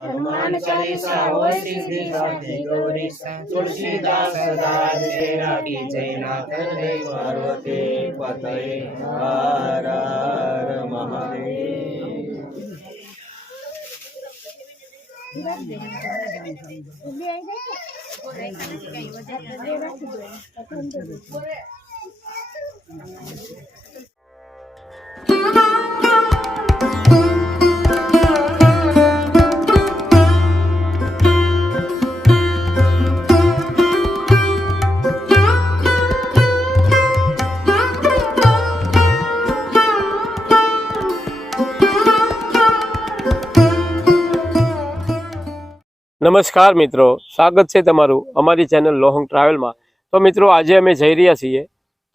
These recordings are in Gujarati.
हनुमान चालीसा हो सिद्धि साधि गौरी तुलसीदास सदा तेरा की जय नाथ देव पार्वती पते हर हर महादेव। નમસ્કાર મિત્રો, સ્વાગત છે તમારું અમારી ચેનલ લોહંગ ટ્રાવેલમાં। તો મિત્રો, આજે અમે જઈ રહ્યા છીએ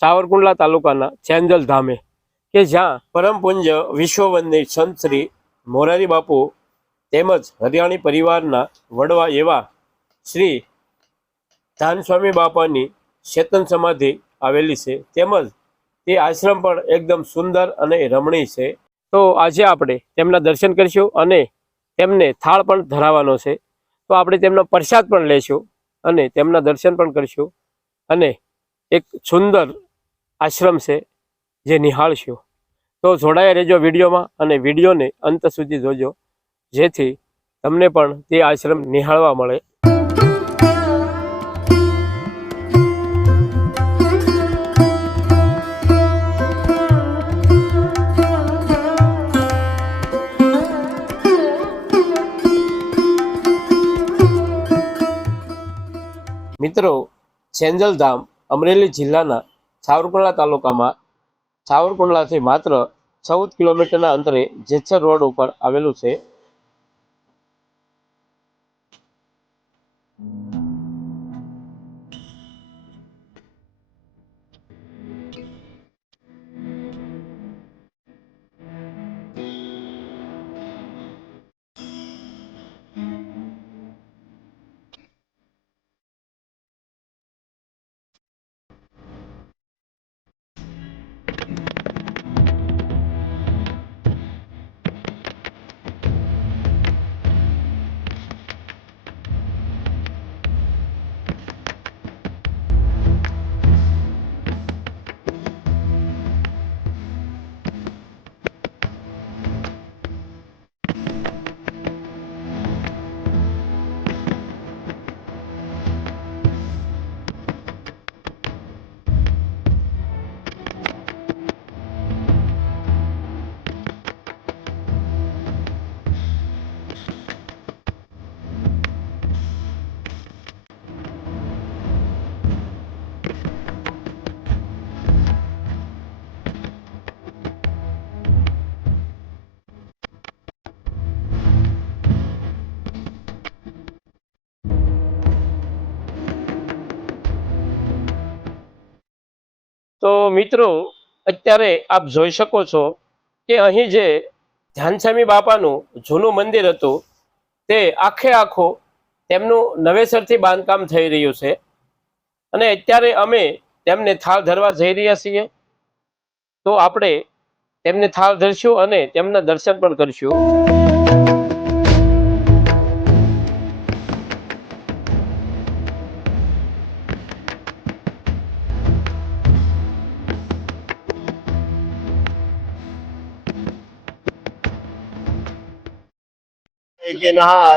સાવરકુંડલા તાલુકાના ચેંજલ ધામે, કે જ્યાં પરમ પૂજ્ય વિશ્વવંદિત સંત શ્રી મોરારી બાપુ તેમજ હરિયાણી પરિવારના વડવા એવા શ્રી ધાનસ્વામી બાપાની ચેતન સમાધિ આવેલી છે, તેમજ તે આશ્રમ પણ એકદમ સુંદર અને રમણીય છે। તો આજે આપણે તેમના દર્શન કરીશું અને તેમને થાળ પણ ધરાવવાનો છે। તો આપણે તેમનો પ્રસાદ પણ લઈશું અને તેમના દર્શન પણ કરીશું અને એક સુંદર આશ્રમ છે જે નિહાળશું। તો જોડાયા રહેજો વિડીયોમાં અને વિડીયોને અંત સુધી જોજો, જેથી તમને પણ તે આશ્રમ નિહાળવા મળે। મિત્રો, ચેંજલ ધામ અમરેલી જિલ્લાના સાવરકુંડલા તાલુકામાં સાવરકુંડલાથી માત્ર 14 કિલોમીટરના અંતરે જેસર રોડ ઉપર આવેલું છે। તો મિત્રો, અત્યારે આપ જોઈ શકો છો કે અહીં જે ધ્યાનસ્વામી બાપાનું જૂનું મંદિર હતું તે આખે આખું તેમનું નવેસરથી બાંધકામ થઈ રહ્યું છે અને અત્યારે અમે તેમને થાળ ધરવા જઈ રહ્યા છીએ। તો આપણે તેમને થાળ ધરશું અને તેમના દર્શન પણ કરશું।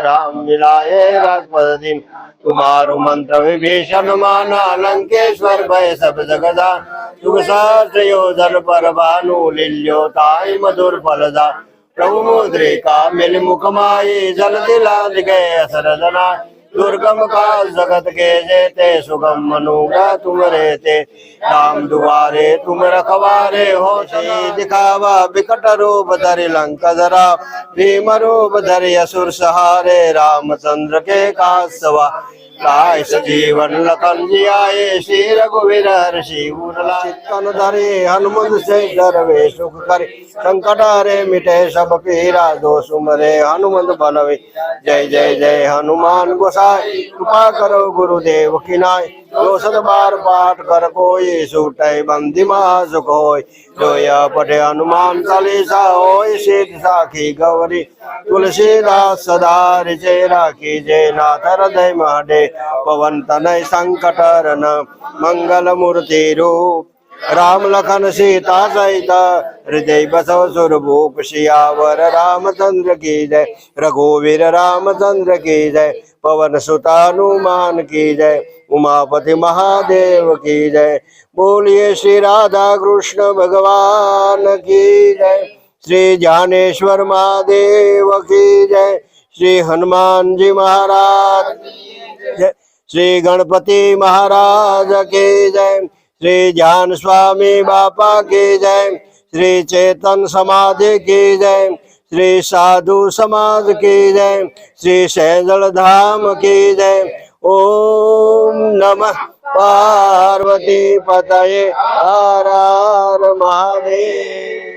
राम मिलाए राजपति तुम्हारो मंत्र विभीषण माना लंकेश्वर भय सब जगदा युग सहस्र योधन पर भानु लील्यो ताई मधुर फलदा प्रभु मुद्रिका मिल मुख माई जल दिला गए असरदना दुर्गम काल जगत के जेते सुगम मनुगा तुम रहते राम दुआरे तुम रखवारे हो सी दिखावा विकट रूप धरि लंक जरा भीम रूप धरि असुर सहारे रामचंद्र के कासवा काय सजीवन लखन जी आए श्री रघुवीर हर्षि चित्तन धरे हनुमंत से डरवे सुख करे संकट हरे मिटे सब पीरा दो सुमरे हनुमंत बलवे जय जय जय हनुमान गोसाई कृपा करो गुरुदेव की नाय જો સદબાર પાઠ કર કોઈ છૂટે બંધીમાં સુખ હોય જોયા પઢે હનુમાન ચાલીસા હોય સિદ્ધ સાખી ગૌરી તુલસીદાસ સદા રીચે રાખી જય નાથ હૃદય મહાડે પવન તનય સંકટ હરણ મંગલ મૂર્તિ રૂપ राम लखन सीता सहित हृदय बसव सुरभूप सियावर रामचंद्र की जय रघुवीर रामचंद्र की जय पवन सुत हनुमान की जय उमापति महादेव की जय बोलिए श्री राधा कृष्ण भगवान की जय श्री ज्ञानेश्वर महादेव की जय श्री हनुमान जी महाराज जय श्री गणपति महाराज की जय श्री ज्ञान स्वामी बापा की जय श्री चेतन समाधि की जय श्री साधु समाज की जय श्री सैजल धाम की जय ओम नमः पार्वती पतये हर हर महादेव।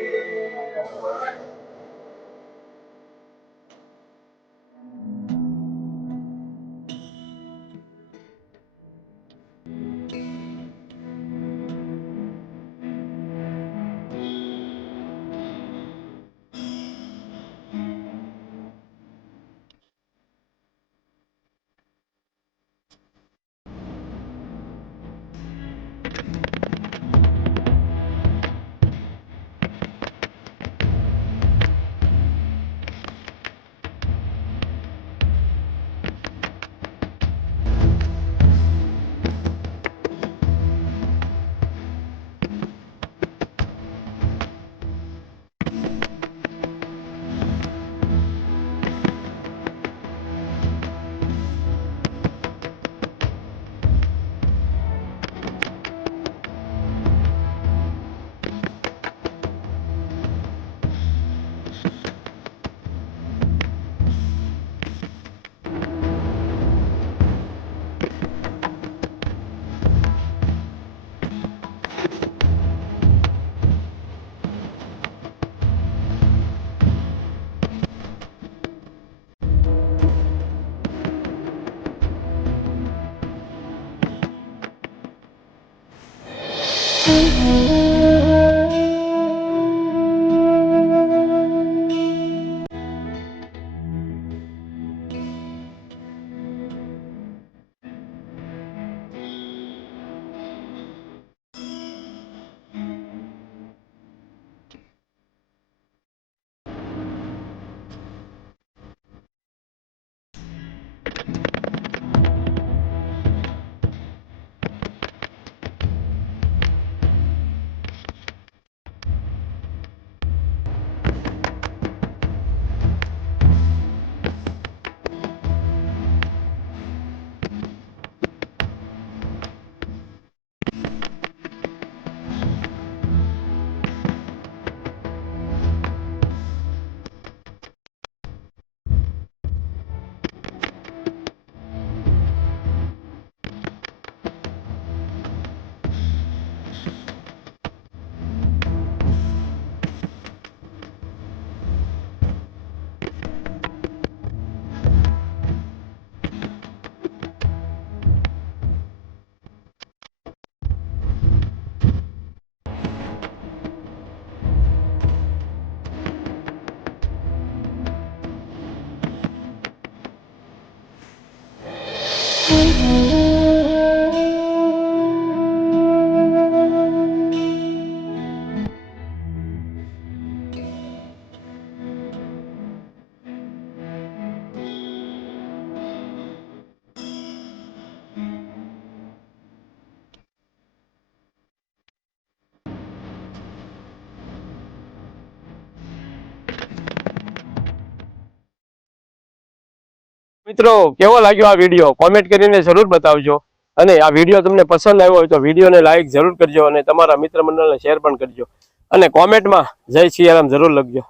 મિત્રો કેવો લાગ્યો આ વિડીયો કોમેન્ટ કરીને જરૂર બતાવજો અને આ વિડીયો તમને પસંદ આવ્યો હોય તો વિડીયોને લાઈક જરૂર કરજો અને તમારા મિત્ર મંડળને શેર પણ કરજો અને કોમેન્ટમાં જય સિયારામ જરૂર લખજો।